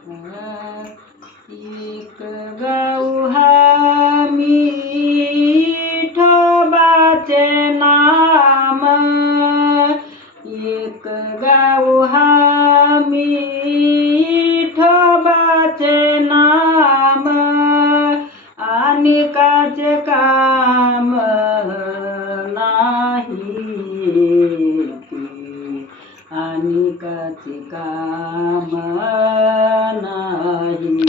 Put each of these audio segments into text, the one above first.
एक गाऊ हा ठोबाचे नाम. एक गाऊ हा ठोबाचे नाम. आणि काम नाही. आणि काम नाही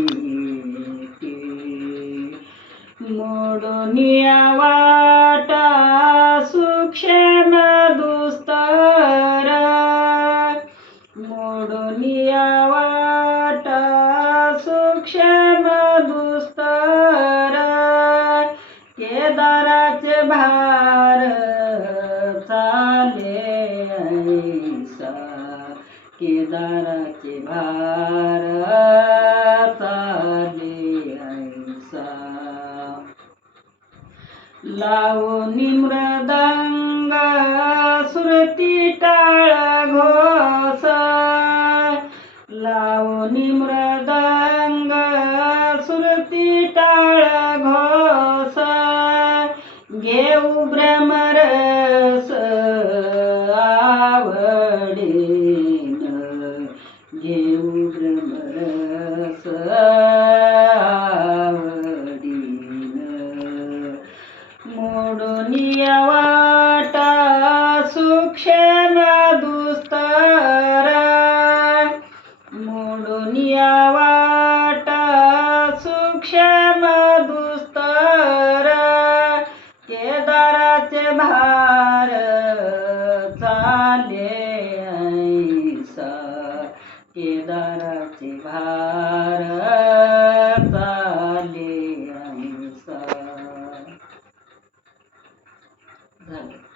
मोडून वाटा सुक्षण दुस्तर. मोडून वाटा सुक्षण दुस्तर. केदाराचे भार चाले ऐसा. केदाराचे भार चाले ऐसा। लावून मृदंग सुरती टाळ घोस लावून मृदंग सुरती टाळ घोस घेऊ भ्रमर भ्रमरस आवडीन मोडून वाटा सुक्षेम दुस्तर. मोडून वाटा सुक्षेम दुस्तर. केदाराचे दाराचे चाले केदाराचे भार चाले अहिंसा झालं.